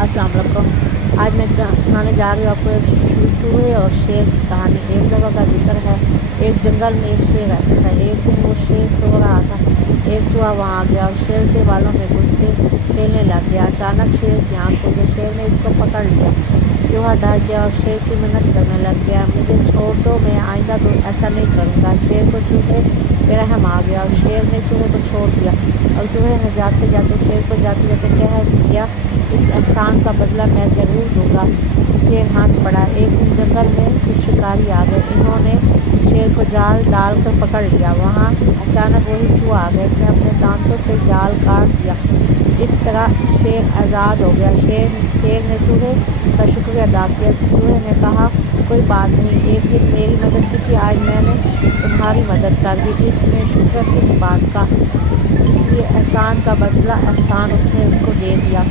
السلام علیکم۔ آج میں سنانے جا رہی ہوں آپ کو چوہے اور شیر کی کہانی۔ ایک جگہ کا ذکر ہے، ایک جنگل میں ایک شیر رہتا تھا۔ ایک دن وہ شیر سو رہا تھا، ایک چوہا وہاں آ گیا اور شیر کے بالوں میں گھس کے کھیلنے لگ گیا۔ اچانک شیر کی آنکھ کھلی، شیر نے اس کو پکڑ لیا۔ چوہا ڈر گیا اور شیر کی منت کرنے لگ گیا، مجھے چھوڑ دو، میں آئندہ تو ایسا نہیں کروں گا۔ شیر کو چوہے پہ رحم آ گیا اور شیر نے چوہے کو چھوڑ دیا، اور چوہے نے جاتے جاتے شیر کو جاتے جاتے کہہ دیا، اس احسان کا بدلہ میں ضرور دوں گا۔ شیر ہنس پڑا۔ ایک دن جنگل میں کچھ شکاری آ گئے، انہوں نے شیر کو جال ڈال کر پکڑ لیا۔ وہاں اچانک وہی چوہا آ گیا، اس نے اپنے دانتوں سے جال کاٹ دیا۔ اس طرح شیر آزاد ہو گیا۔ شیر نے چوہے کا شکریہ ادا کیا۔ چوہے نے کہا، کوئی بات نہیں، ایک دن میری مدد کی تھی، آج میں نے تمہاری مدد کر دی، اس میں شکر کس بات کا؟ اس لیے احسان کا بدلہ احسان اس نے اس کو دے دیا۔